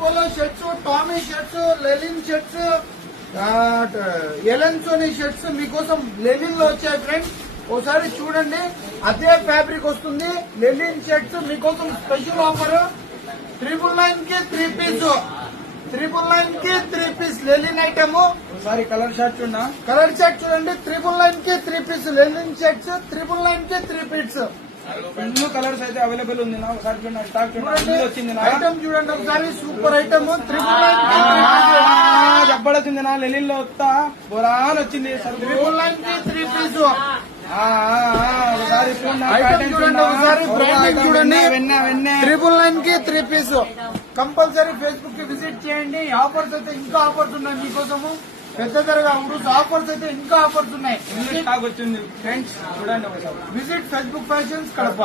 Polo shirts, Tommy shirts, linen shirts, Allen Solly shirts మీకోసం linen లో వచ్చాయి ఫ్రెండ్స్. ఒకసారి చూడండి, అదే ఫ్యాబ్రిక్ వస్తుంది. లెనిన్ షర్ట్స్ మీకోసం స్పెషల్ ఆఫర్ 999 కి 3 పీస్, 999 కి 3 పీస్ లెనిన్ ఐటమ్. ఒకసారి కలర్ షర్ట్ చూడండి, కలర్ షర్ట్ చూడండి, 999 కి 3 పీస్ లెనిన్ షర్ట్స్, 999 కి 3 పీస్. ఎన్నో కలర్స్ అయితే అవైలబుల్ ఉంది. ఒకసారి చూడండి, స్టాక్ చూడండి, వచ్చింది ఐటమ్ చూడండి ఒకసారి. సూపర్ ఐటమ్ 999 కి 3 పీస్. చెప్పడొచ్చింది నా లెలిన్ లో వస్తా బొరాన్ వచ్చింది. 999 కి 3 పీస్. ఒకసారి ఐటమ్ చూడండి ఒకసారి, బ్రాండింగ్ చూడండి. 999 కి 3 పీస్. కంపల్సరీ ఫేస్బుక్ కి విజిట్ చేయండి. ఆఫర్స్ అయితే ఇంకా ఆఫర్స్ ఉన్నాయి మీకోసము. పెద్ద ధరగా ఉరుసు ఆఫర్స్ అయితే ఇంకా ఆఫర్స్ ఉన్నాయి. స్టాక్ వచ్చింది ఫ్రెండ్స్, చూడండి ఒకసారి. Visit Facebook fashions Kadapa.